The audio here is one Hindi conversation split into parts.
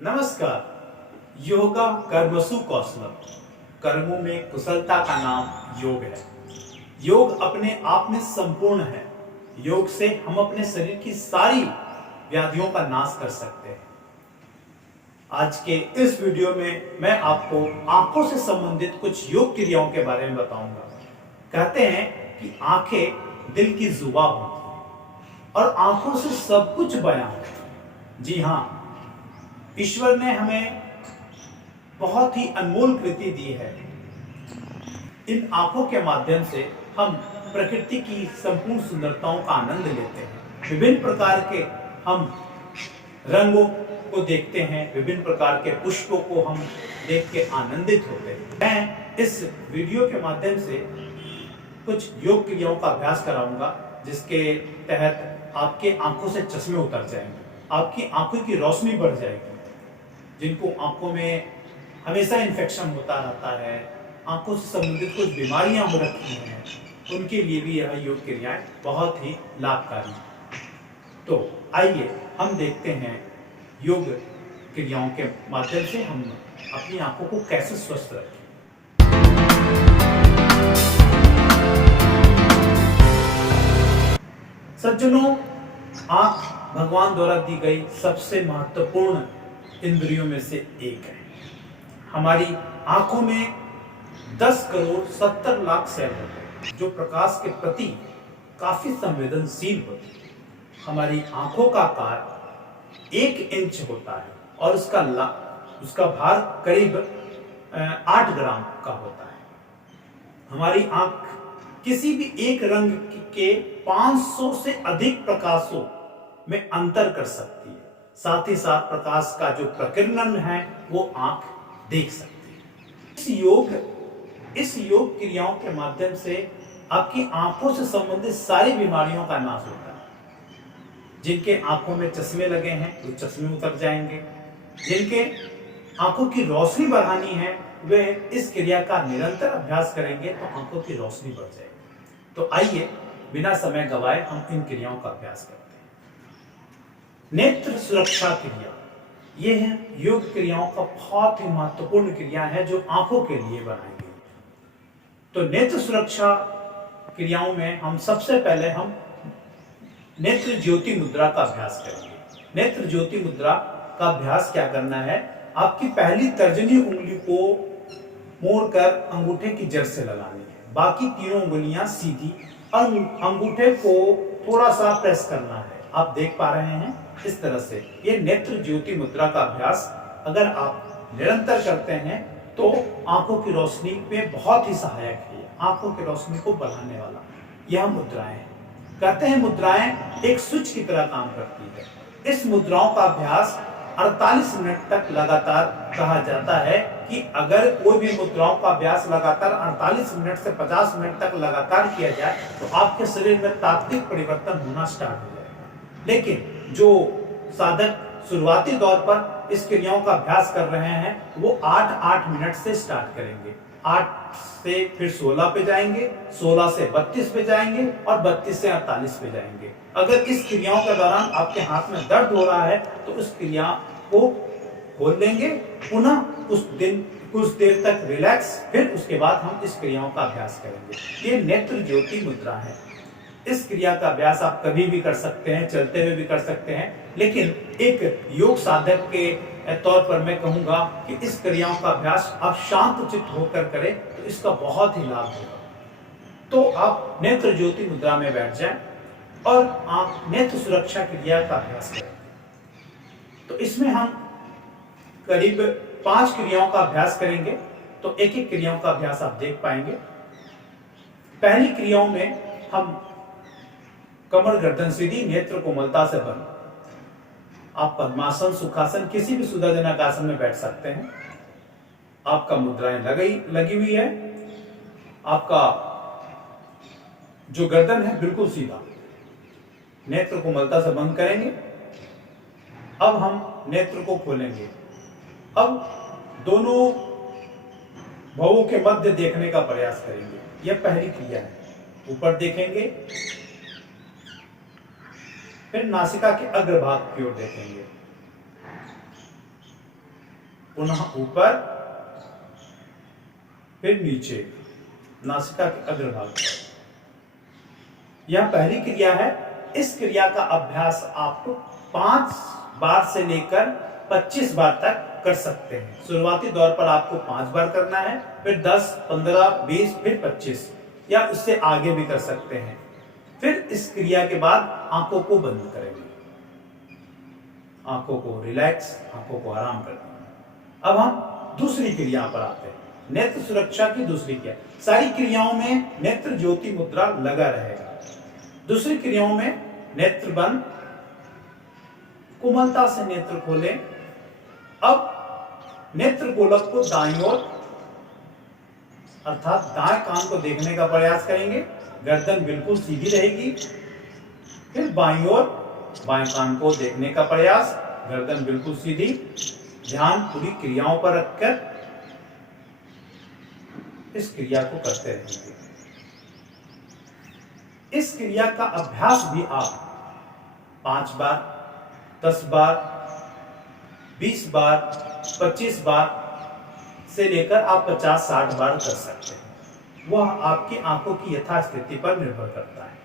नमस्कार। योगा कर्मसु कौशलम, कर्मों में कुशलता का नाम योग है। योग अपने आप में संपूर्ण है। योग से हम अपने शरीर की सारी व्याधियों का नाश कर सकते हैं। आज के इस वीडियो में मैं आपको आंखों से संबंधित कुछ योग क्रियाओं के बारे में बताऊंगा। कहते हैं कि आंखें दिल की जुबान होती है और आंखों से सब कुछ बयां होता है। जी हाँ, ईश्वर ने हमें बहुत ही अनमोल कृति दी है। इन आंखों के माध्यम से हम प्रकृति की संपूर्ण सुंदरताओं का आनंद लेते हैं। विभिन्न प्रकार के हम रंगों को देखते हैं, विभिन्न प्रकार के पुष्पों को हम देख के आनंदित होते हैं। मैं इस वीडियो के माध्यम से कुछ योग क्रियाओं का अभ्यास कराऊंगा, जिसके तहत आपके आंखों से चश्मे उतर जाएंगे, आपकी आंखों की रोशनी बढ़ जाएगी। जिनको आंखों में हमेशा इन्फेक्शन होता रहता है, आंखों से संबंधित कुछ बीमारियां हो रखी हैं, उनके लिए भी यह योग क्रियाएं बहुत ही लाभकारी हैं। तो आइए हम देखते हैं योग क्रियाओं के माध्यम से हम अपनी आंखों को कैसे स्वस्थ रखें। सज्जनों, आंख भगवान द्वारा दी गई सबसे महत्वपूर्ण इंद्रियों में से एक है। हमारी आंखों में 10 करोड़ 70 लाख सेल होते हैं, जो प्रकाश के प्रति काफी संवेदनशील होते हैं। हमारी आंखों का आकार 1 इंच होता है और उसका भार करीब 8 ग्राम का होता है। हमारी आंख किसी भी एक रंग के 500 से अधिक प्रकाशों में अंतर कर सकती है। साथ ही साथ प्रकाश का जो प्रकीर्णन है वो आंख देख सकती है। इस योग क्रियाओं के माध्यम से आपकी आंखों से संबंधित सारी बीमारियों का नाश होता है। जिनके आंखों में चश्मे लगे हैं वो चश्मे उतर जाएंगे। जिनके आंखों की रोशनी बढ़ानी है वे इस क्रिया का निरंतर अभ्यास करेंगे तो आंखों की रोशनी बढ़ जाएगी। तो आइए बिना समय गवाए हम इन क्रियाओं का अभ्यास करते हैं। नेत्र सुरक्षा क्रिया, यह है योग क्रियाओं का बहुत ही महत्वपूर्ण क्रिया है जो आंखों के लिए बनाई गई है। तो नेत्र सुरक्षा क्रियाओं में हम सबसे पहले हम नेत्र ज्योति मुद्रा का अभ्यास करेंगे। नेत्र ज्योति मुद्रा का अभ्यास क्या करना है, आपकी पहली तर्जनी उंगली को मोड़कर अंगूठे की जड़ से लगानी है, बाकी तीनों उंगलियां सीधी और अंगूठे को थोड़ा सा प्रेस करना है। आप देख पा रहे हैं इस तरह से। ये नेत्र ज्योति मुद्रा का अभ्यास अगर आप निरंतर करते हैं तो आंखों की रोशनी में बहुत ही सहायक है। आंखों की रोशनी को बढ़ाने वाला यह मुद्राएं कहते हैं। मुद्राएं एक स्विच की तरह काम करती है। इस मुद्राओं का अभ्यास 48 मिनट तक लगातार कहा जाता है कि अगर कोई भी मुद्राओं का अभ्यास लगातार 48 मिनट से 50 मिनट तक लगातार किया जाए तो आपके शरीर में तात्विक परिवर्तन होना स्टार्ट हो जाएगा। लेकिन जो साधक शुरुआती दौर पर इस क्रियाओं का अभ्यास कर रहे हैं वो 8-8 मिनट से स्टार्ट करेंगे। 8 से फिर 16 पे जाएंगे, 16 से 32 पे जाएंगे और 32 से 48 पे जाएंगे। अगर इस क्रियाओं के दौरान आपके हाथ में दर्द हो रहा है तो उस क्रिया को खोल देंगे, पुनः कुछ देर तक रिलैक्स, फिर उसके बाद हम इस क्रियाओं का अभ्यास करेंगे। ये नेत्र ज्योति मुद्रा है। इस क्रिया का अभ्यास आप कभी भी कर सकते हैं, चलते हुए भी कर सकते हैं, लेकिन एक योग साधक के तौर पर मैं कहूंगा कि इस क्रियाओं का अभ्यास आप शांत चित्त होकर करें तो इसका बहुत ही लाभ होगा। तो आप नेत्र ज्योति मुद्रा में बैठ जाएं और आप नेत्र सुरक्षा क्रिया का अभ्यास करें। तो इसमें हम करीब 5 क्रियाओं का अभ्यास करेंगे। तो एक एक क्रियाओं का अभ्यास आप देख पाएंगे। पहली क्रियाओं में हम कमर गर्दन सीधी, नेत्र कोमलता से बंद। आप पद्मासन, सुखासन, किसी भी सुधाजनक आसन में बैठ सकते हैं। आपका मुद्राएं लगी हुई है। आपका जो गर्दन है बिल्कुल सीधा, नेत्र कोमलता से बंद करेंगे। अब हम नेत्र को खोलेंगे। अब दोनों भवों के मध्य देखने का प्रयास करेंगे। यह पहली क्रिया है। ऊपर देखेंगे, फिर नासिका के अग्रभाग की ओर देखेंगे। पुनः ऊपर, फिर नीचे, नासिका के अग्रभाग पर। यह पहली क्रिया है। इस क्रिया का अभ्यास आपको 5 बार से लेकर 25 बार तक कर सकते हैं। शुरुआती दौर पर आपको 5 बार करना है, फिर 10, 15, 20, फिर 25, या उससे आगे भी कर सकते हैं। फिर इस क्रिया के बाद आंखों को बंद करेंगे, आंखों को रिलैक्स, आंखों को आराम कर देंगे। अब हम दूसरी क्रिया पर आते हैं, नेत्र सुरक्षा की दूसरी क्रिया। सारी क्रियाओं में नेत्र ज्योति मुद्रा लगा रहेगा। दूसरी क्रियाओं में नेत्र बंद, कोमलता से नेत्र खोलें। अब नेत्र गोलक को दाईं ओर अर्थात दाएं कान को देखने का प्रयास करेंगे, गर्दन बिल्कुल सीधी रहेगी। फिर बाईं ओर बाएं कान को देखने का प्रयास, गर्दन बिल्कुल सीधी। ध्यान पूरी क्रियाओं पर रखकर इस क्रिया को करते रहेंगे। इस क्रिया का अभ्यास भी आप 5 बार, 10 बार, 20 बार, 25 बार से लेकर आप 50-60 बार कर सकते हैं। वह आपकी आंखों की यथास्थिति पर निर्भर करता है।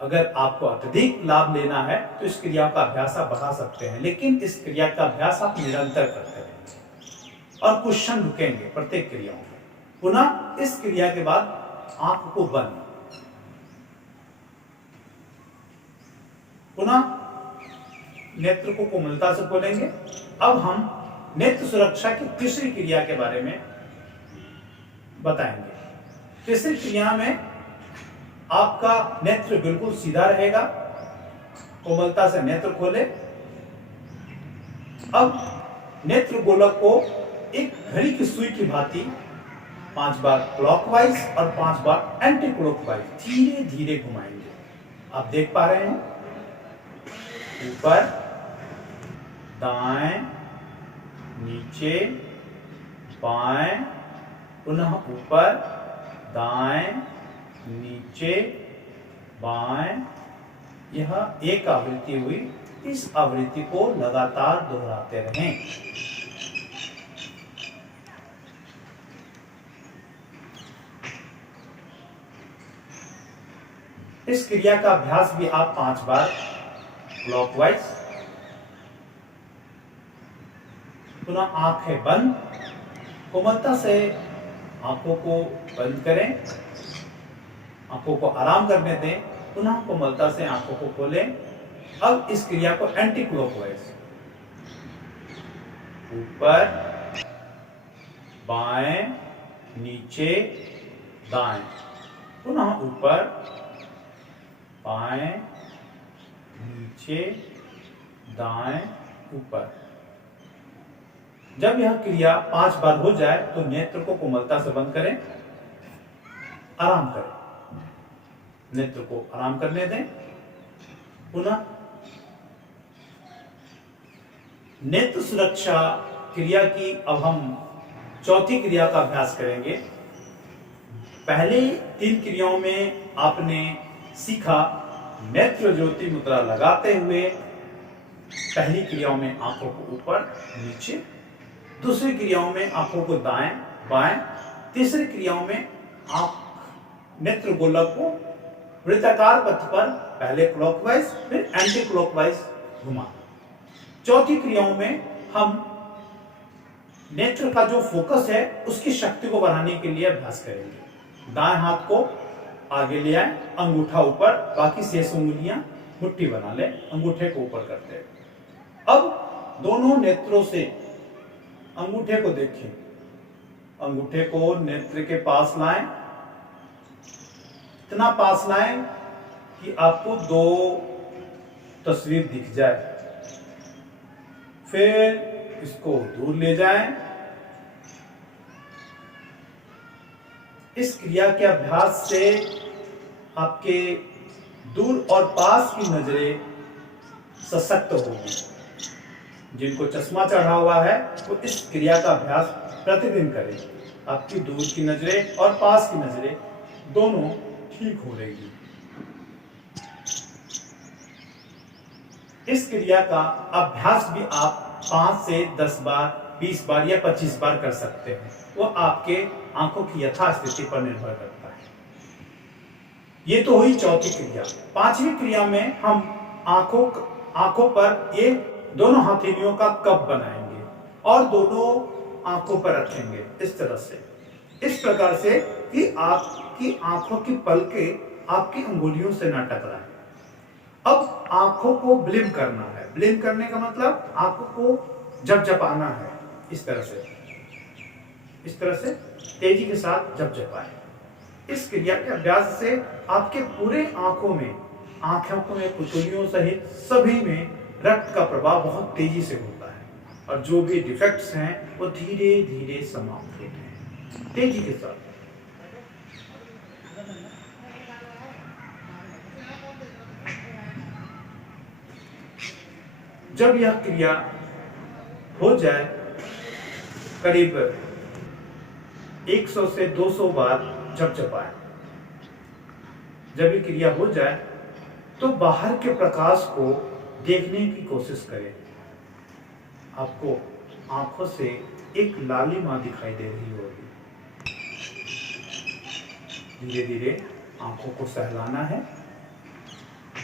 अगर आपको अत्यधिक लाभ लेना है तो इस क्रिया का अभ्यास आप बढ़ा सकते हैं, लेकिन इस क्रिया का अभ्यास आप निरंतर करते रहेंगे और कुछ क्षण रुकेंगे प्रत्येक क्रियाओं में। पुनः इस क्रिया के बाद आंख को बंद, पुनः नेत्र को कोमलता से खोलेंगे। अब हम नेत्र सुरक्षा की तीसरी क्रिया के बारे में बताएंगे। तीसरी क्रिया में आपका नेत्र बिल्कुल सीधा रहेगा, कोमलता से नेत्र खोले। अब नेत्र गोलक को एक घड़ी की सुई की भांति 5 बार क्लॉकवाइज और 5 बार एंटी क्लॉकवाइज धीरे धीरे घुमाएंगे। आप देख पा रहे हैं, ऊपर, दाएं, नीचे, बाएं, पुनः ऊपर, दाएं, नीचे, बाएं। यह एक आवृत्ति हुई। इस आवृत्ति को लगातार दोहराते रहें। इस क्रिया का अभ्यास भी आप 5 बार क्लॉकवाइज, पुनः आंखें बंद, कोमलता से आंखों को बंद करें, आंखों को आराम करने दें, पुनः कोमलता से आंखों को खोलें। अब इस क्रिया को एंटी क्लॉकवाइज, ऊपर, बाएं, नीचे, दाएं, पुनः ऊपर, बाएं, नीचे, दाएं, ऊपर। जब यह क्रिया 5 बार हो जाए तो नेत्र को कोमलता से बंद करें, आराम करें, नेत्र को आराम करने दें। पुनः नेत्र सुरक्षा क्रिया की अब हम चौथी क्रिया का अभ्यास करेंगे। पहले 3 क्रियाओं में आपने सीखा नेत्र ज्योति मुद्रा लगाते हुए पहली क्रियाओं में आंखों को ऊपर नीचे, दूसरी क्रियाओं में आंखों को दाएं बाएं, तीसरी क्रियाओं में आंख नेत्र गोलक को वृत्ताकार पथ पर पहले क्लॉकवाइज फिर एंटी क्लॉकवाइज घुमाना। चौथी क्रियाओं में हम नेत्र का जो फोकस है उसकी शक्ति को बढ़ाने के लिए अभ्यास करेंगे। दाएं हाथ को आगे ले आए, अंगूठा ऊपर, बाकी शेष उंगलियां मुट्ठी बना ले, अंगूठे को ऊपर करते हैं। अब दोनों नेत्रों से अंगूठे को देखें, अंगूठे को नेत्र के पास लाएं, इतना पास लाएं कि आपको 2 तस्वीर दिख जाए। फिर इसको दूर ले जाएं। इस क्रिया के अभ्यास से आपके दूर और पास की नजरें सशक्त होगी। जिनको चश्मा चढ़ा हुआ है वो इस क्रिया का अभ्यास प्रतिदिन करें। आपकी दूर की नजरें और पास की नजरें दोनों ठीक हो रहेगी। इस क्रिया का अभ्यास भी आप 5 से 10 बार 20 बार या 25 बार कर सकते हैं। वो आपके आंखों की यथास्थिति पर निर्भर करता है। ये तो हुई चौथी क्रिया। पांचवी क्रिया में हम आंखों पर ये दोनों हथेलियों का कप बनाएंगे और दोनों आंखों पर रखेंगे इस तरह से, इस प्रकार से कि आपकी आंखों की पलकें आपकी अंगुलियों से ना टकराएं। अब आंखों को ब्लिंक करना है। ब्लिंक करने का मतलब आंखों को झपझपाना है, इस तरह से तेजी के साथ झपझपाएं। इस क्रिया के अभ्यास से आपके पूरे आंखों में पुतलियों सहित सभी में रक्त का प्रवाह बहुत तेजी से होता है और जो भी डिफेक्ट्स हैं वो धीरे धीरे समाप्त होते हैं तेजी के साथ। जब यह क्रिया हो जाए, करीब 100 से 200 बार झपझपाएं। जब ये क्रिया हो जाए तो बाहर के प्रकाश को देखने की कोशिश करें। आपको आंखों से एक लालिमा दिखाई दे रही होगी। धीरे धीरे आंखों को सहलाना है,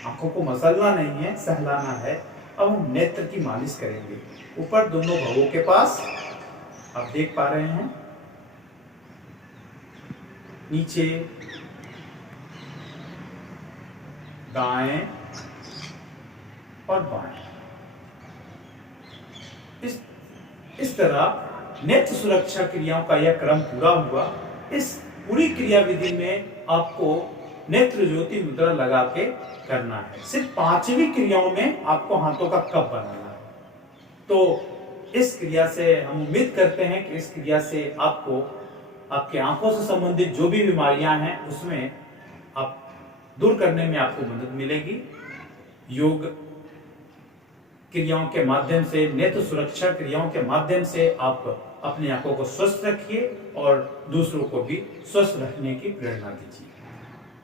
आंखों को मसलना नहीं है, सहलाना है। अब हम नेत्र की मालिश करेंगे। ऊपर दोनों भवों के पास आप देख पा रहे हैं, नीचे दाएं और बाएं। इस तरह नेत्र सुरक्षा क्रियाओं का यह क्रम पूरा हुआ। इस पूरी क्रिया विधि में आपको नेत्र ज्योति मुद्रा लगा के करना है। सिर्फ 5वीं क्रियाओं में आपको हाथों का कप बनाना है। तो इस क्रिया से हम उम्मीद करते हैं कि इस क्रिया से आपको आपके आंखों से संबंधित जो भी बीमारियां हैं उसमें आप दूर करने में आपको मदद मिलेगी। योग क्रियाओं के माध्यम से, नेत्र सुरक्षा क्रियाओं के माध्यम से आप अपनी आंखों को स्वस्थ रखिए और दूसरों को भी स्वस्थ रखने की प्रेरणा दीजिए।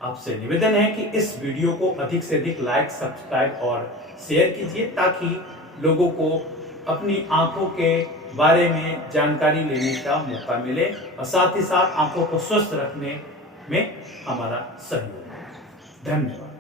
आपसे निवेदन है कि इस वीडियो को अधिक से अधिक लाइक, सब्सक्राइब और शेयर कीजिए ताकि लोगों को अपनी आंखों के बारे में जानकारी लेने का मौका मिले और साथ ही साथ आंखों को स्वस्थ रखने में हमारा सहयोग। धन्यवाद।